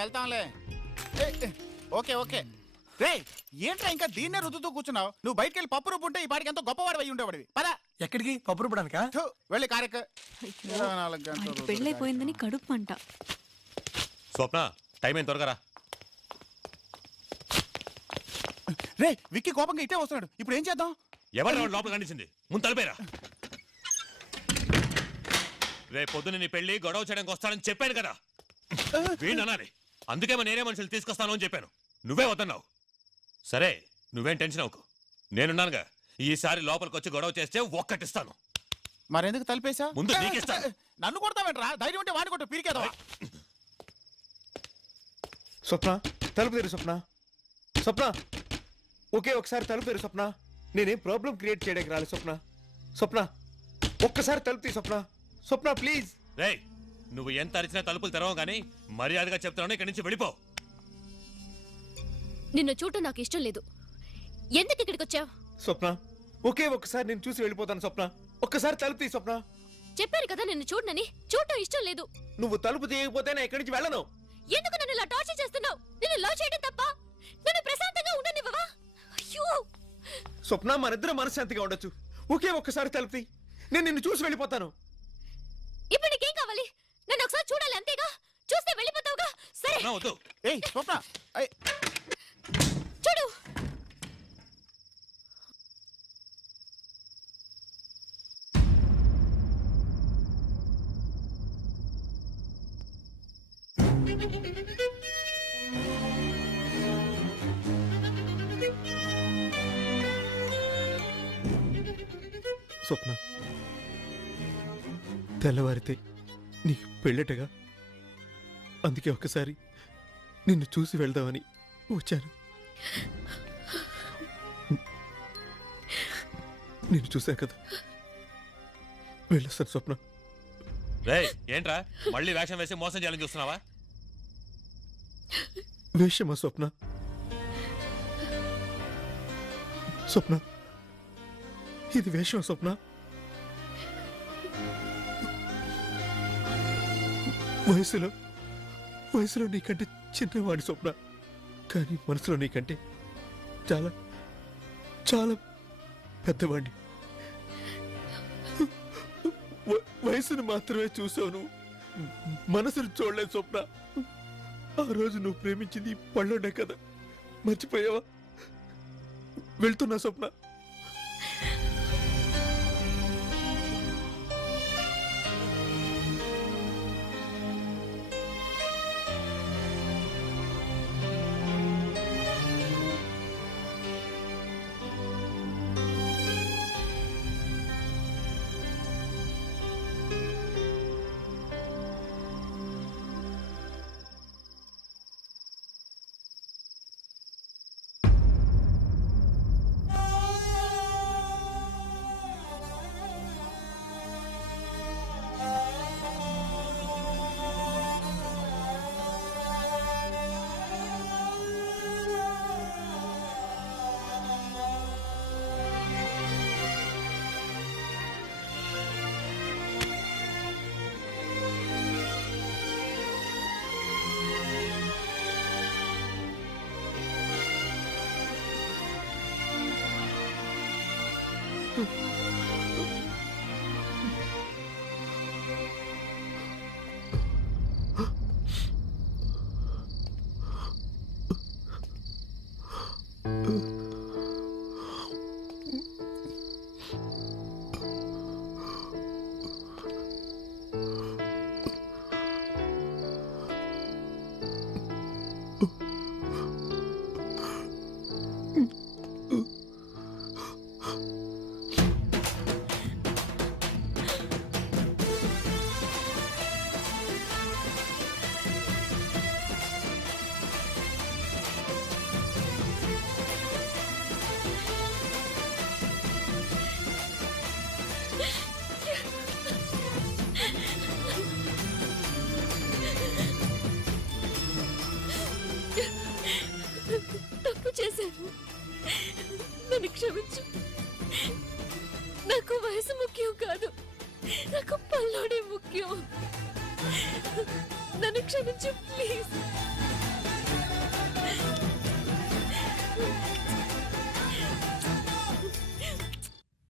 వెళ్తాంలే. Okay okay. రే ఏంట్రా ఇంకా దీన్నే రుద్దుతూ కూర్చున్నావు? నువ్వు బయటికి వెళ్ళి పప్పు రుబ్బు ఉంటే ఈ పాటికి ఎంతో గొప్పవాడు అయి ఉండేవాడివి. పదా ఎక్కడికి? పప్పు రుబ్బడానికా? వెళ్ళి కారెక్క. పెళ్ళైపోయిందని కడుపు మంట. స్వప్న, టైం ఏం త్వరగా రా. రే విక్కీ కోపంగా ఇట్టే వస్తున్నాడు, ఇప్పుడు ఏం చేద్దాం? ఎవరు లోపల కనిపించింది? ముందు తలపేరా. రే పొద్దున నీ పెళ్లి గొడవ చేయడానికి వస్తానని చెప్పాను కదా, వీణనాలి. అందుకేమో నేనే మనుషులు తీసుకొస్తాను అని చెప్పాను, నువ్వే వద్దన్నావు. సరే నువ్వేం టెన్షన్ అవ్వకు, నేనున్నానుగా. ఈసారి లోపలికి వచ్చి గొడవ చేస్తే ఒక్కటిస్తాను. మరెందుకు తలిపేసా? ముందు నీకిస్తా. నన్ను కొడతావేంట్రా? ధైర్యం ఉంటే వాడిని కొట్టు, పీరికేదా? స్వప్న, తలుపు తెరు స్వప్న. స్వప్న, ఒకే ఒకసారి తలుపు తెరు స్వప్న. నేనేం ప్రాబ్లం క్రియేట్ చేయడానికి రాలేదు స్వప్న. స్వప్న, ఒక్కసారి తలుపు తీ స్వప్న. స్వప్న ప్లీజ్. రేయ్, నువ్వు ఎంత అరిచినా తలుపులు తెరవవు గానీ మర్యాదగా చెప్తున్నాను, ఇక్కడి నుంచి వెళ్ళిపో. నిన్ను చూడటం నాకు ఇష్టం లేదు. ఎందుకు ఇక్కడికి వచ్చావు? స్వప్న, ఒకే ఒక్కసారి నేను చూసి వెళ్ళిపోతాను స్వప్న. ఒక్కసారి తలుపు తీ స్వప్న. చెప్పాను కదా నిన్ను చూడనని. చూడటం ఇష్టం లేదు. నువ్వు తలుపు తీయకపోతే నేను ఎక్కడి నుంచి వెళ్ళను. ఎందుకు నన్ను ఇలా టార్చర్ చేస్తున్నావు? నిన్ను లవ్ చేయడం తప్ప నన్ను ప్రశాంతంగా ఉండనివ్వవా? అయ్యో స్వప్న, మనిద్దరం మనశ్శాంతిగా ఉండొచ్చు. ఒకే ఒక్కసారి తలుపు తీ, నేను నిన్ను చూసి వెళ్ళిపోతాను. ఇప్పుడు నీకేం కావాలి? నన్ను ఒకసారి చూడాలి అంతేగా. చూస్తే వెళ్ళిపోతావుగా. సరే వద్దు. ఏయ్ స్వప్న, చూడు. స్వప్న, తెల్లవారితే నీకు పెళ్ళటగా, అందుకే ఒక్కసారి నిన్ను చూసి వెళ్దామని వచ్చాను. నిన్ను చూశాను కదా, వెళ్ళొస్తాను స్వప్న. రేయ్, ఏంట్రా మళ్ళీ వేషం వేసి మోసం చేయాలని చూస్తున్నావా? వేషమా స్వప్న? స్వప్న, ఇది వేషమా స్వప్న? వయసులో నీకంటే చిన్నవాడి స్వప్న, కానీ మనసులో నీకంటే చాలా చాలా పెద్దవాడిని. వయసును మాత్రమే చూసావు, మనసును చూడలేదు స్వప్న. ఆ రోజు నువ్వు ప్రేమించింది పళ్ళుండే కదా, మర్చిపోయావా? వెళ్తున్నా స్వప్న.